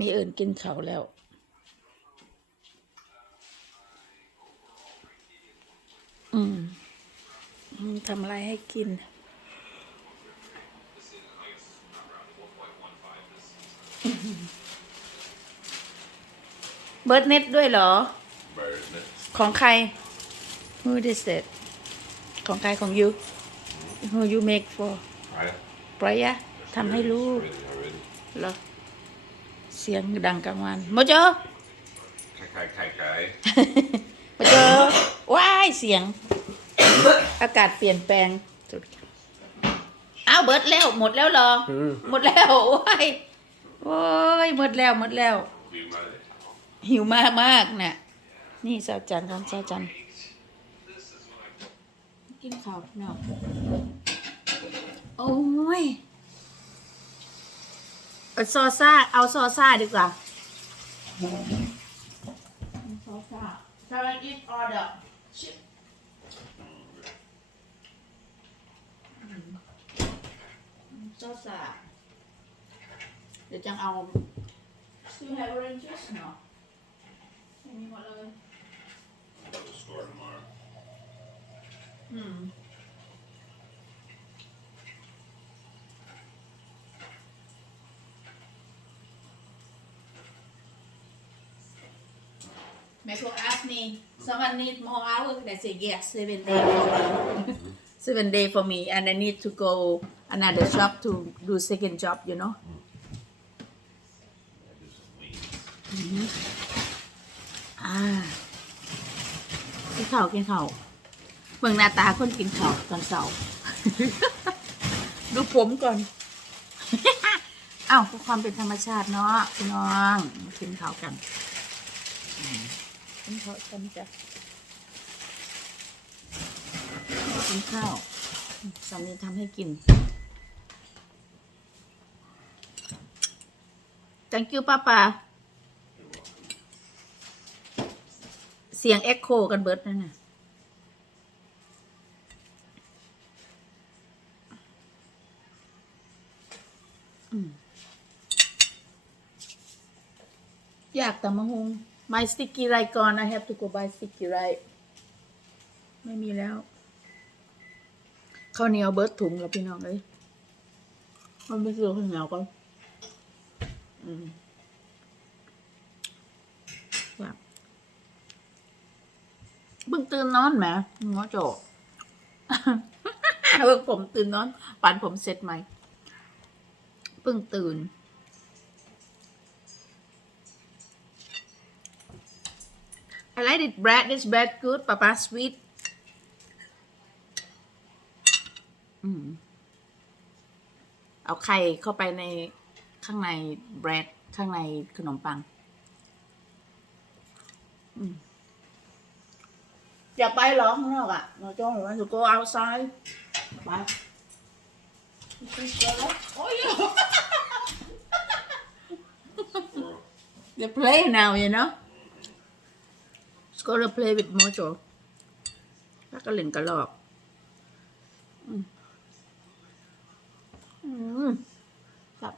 มีเอิญกินเขาวแล้วอืมอืมทำอะไรให้กิน เบิร์ดเน็ตด้วยเหรอ Bird net. ของใคร Who is it ของใครของ you Who you make for Right. ปรยะทำให้ลูก Ready already. เหรอ เสียงดังกลางวันโมโจ Kai kai kai kai. โมโจว้ายเสียง อากาศเปลี่ยนแปลงอ้าวเบิดแล้วหมดแล้วเหรอ หมดแล้วว้ายโอ้ยหมดแล้วหมดแล้ว Be ready. หิวมากมากน่ะนี่สาวจันทร์ของสาวจันทร์กินข้าวเนาะโอ้ย เอาซอซ่า เอาซอซ่าดีกว่าซอซ่า Shall I eat order chip ซอซ่าเดี๋ยวจังเอา Still have orange juice เนาะไม่มีหมดเลย Go to the store tomorrow. อืม Michael asked me, someone need more hours. And I said, yes, seven day for me. seven day for me. And I need to go another shop to do second job, you know. I do some wings. อ่ากินข้าวกินข้าวเบิ่งหน้าตาคนกินข้าวตอนเช้าดูผมก่อน อ้าเพื่อความเป็นธรรมชาติเนาะพี่น้องกินข้าวกันอื กินข้าวกันจ้ะกินข้าวสามีทำให้กิน thank you ป้าป่าเสียงเอ็กโคกันเบิร์ดนั่นน่ะอยากแต่มะฮง my sticky rice ก่อน I have to go buy sticky rice ไม่มีแล้วข้าวเหนียวเบิร์ดถุงแล้วพี่น้องเอ้ยมันไปซื้อข้าวเหนียวก่อนอืมแบบเพิ่งตื่นนอนแหมงอโจเพิ่งผมตื่นนอนปั่นผมเสร็จไหมเพิ่งตื่น like this bread. This bread good. Papa sweet. Mm. เอาไข่เข้าไปในข้างในแบรดข้างในขนมปังอย่าไปหรอข้างนอกอะเราจ้องหรือว่าจะ go outside ไป They play now, you know. Let's go to play with Mojo แล้วก็เล่นกระลอกอืมครับ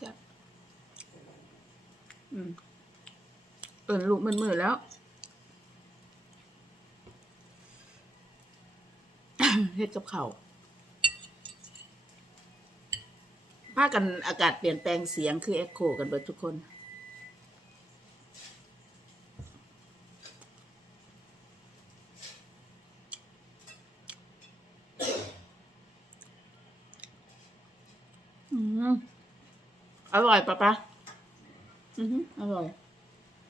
ครับอืมเปิดลูกมันมือแล้ว เฮ็ดกับเขาวพากันอากาศเปลี่ยนแปลงเสียงคือเอ็กโคกันเบิดทุกคนอืมอร่อยปะปะอือหืออร่อย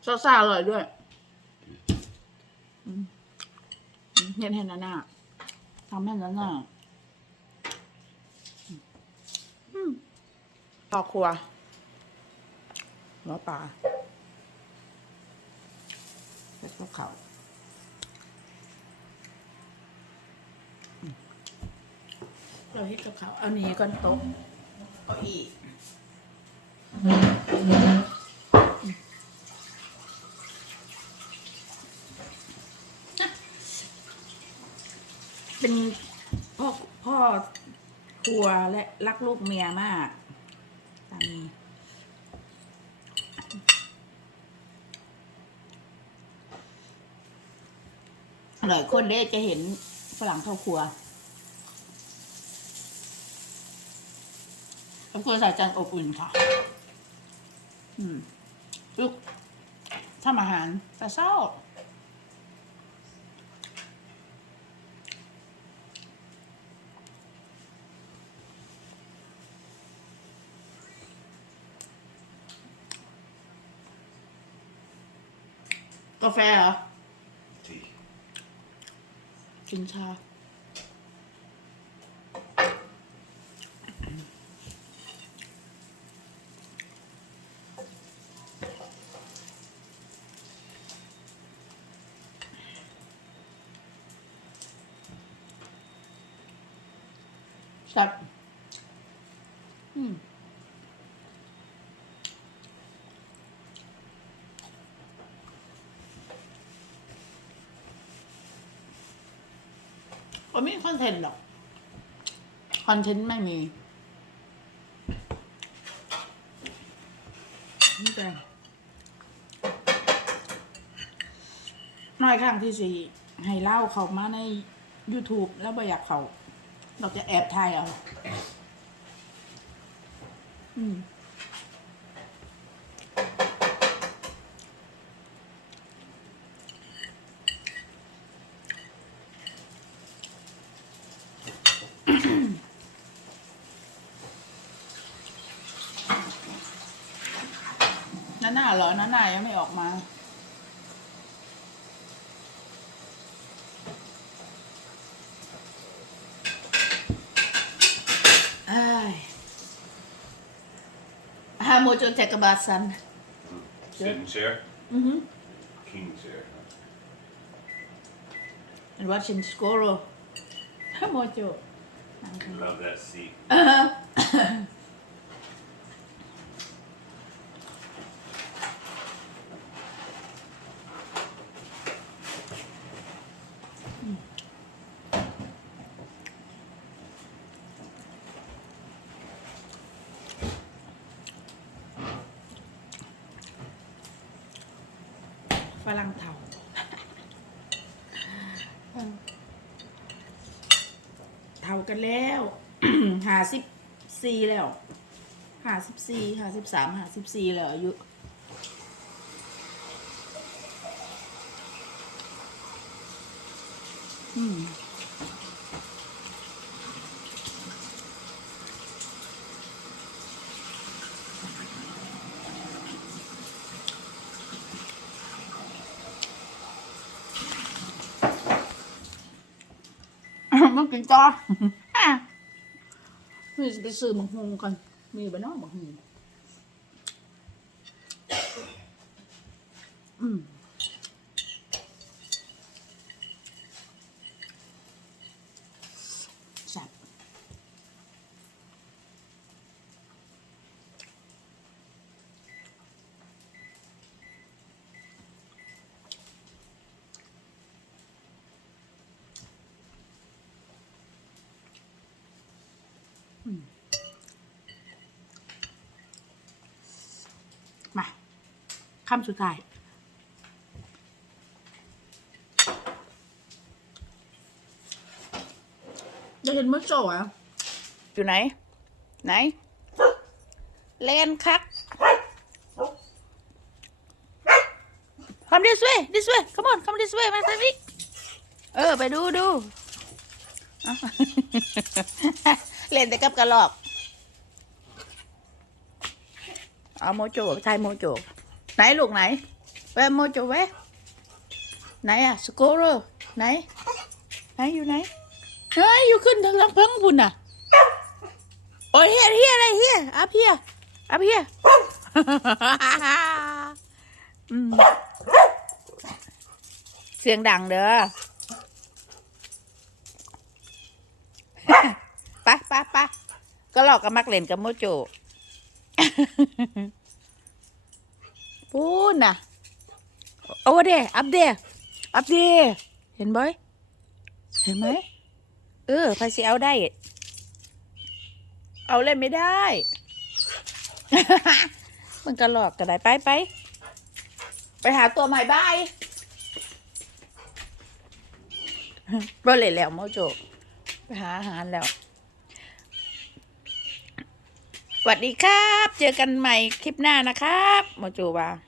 ซอสซ่าอร่อยด้วยอืมอืมเห็นเห็นนะหน้า ทำให้นะหน้าอืมพ่อครัวหัวปลาเป็ดกับเขาวอืมเราเฮ็ดกับเขาวเอานี้ก่อนโต๊ะเอาอีก เป็นพ่อพ่อครั วและรักลูกเมียมากสามีหลายคนเด้จะเห็นฝรั่งเข้าครัวครอบครัวสายจันอบอุ่นค่ะ อืมลูกทำอาหารแต่เศร้า กาแฟเหรอ Tea. กินชาสับอืม ไม่มีคอนเทนต์หรอก คอนเทนต์ไม่มีนี่แต่น้อยครั้งที่สี่ให้เล่าเขามาใน YouTube แล้วบอยากเขา เราจะแอบถ่ายเอา อืม นั่นน่ะเหรอนั่นน่ะยังไม่ออกมาอ้ายฮาโมโจเทกบาสัน Sitting chair? อือหือ King chair. and watching Squirrel ฮาโมโจ Love that seat. ฝรั่งเทา เท่า กันแล้วหาสิบสี่แล้วหาสิบสี่หาสิบสามหาสิบสี่แล้วอายุอืม มันกินจออะมีจะไปซื้อมังฮงกัน มีบ้านนอกมังฮง มาคำสุดท้ายจะเห็นมือโจอะอยู่ไหน ไหน เลนคัก come this way this way come on come this way มาทางนี้ เออ ไปดูดู เล่นแต่กับกระหลอก เอาโมโจใช่โมโจ ไหนลูกไหนแวะโมโจแวะไหนอะสโกโรไหน ไหนอยู่ไหน เฮ้ย อยู่ขึ้นทางลังพังบุญน่ะ โอ้ยเฮียเฮียอะไรเฮียอัพเฮียอัพเฮียเสียงดังเด้อ ก็หลอกกับมักเล่นกับโมโจพูดน่ะโอ้เดอัพเดอัพเดเห็นไหมเห็นไหมเออไฟสิเอาได้ เอาเล่นไม่ได้มันก็หลอกก็ได้ไปไปไปหาตัวใหม่บายบ่เลยแล้วโมโจ ไปหาอาหารแล้ว ส วัสดีครับ เจอกันใหม่คลิปหน้านะครับโมจูบา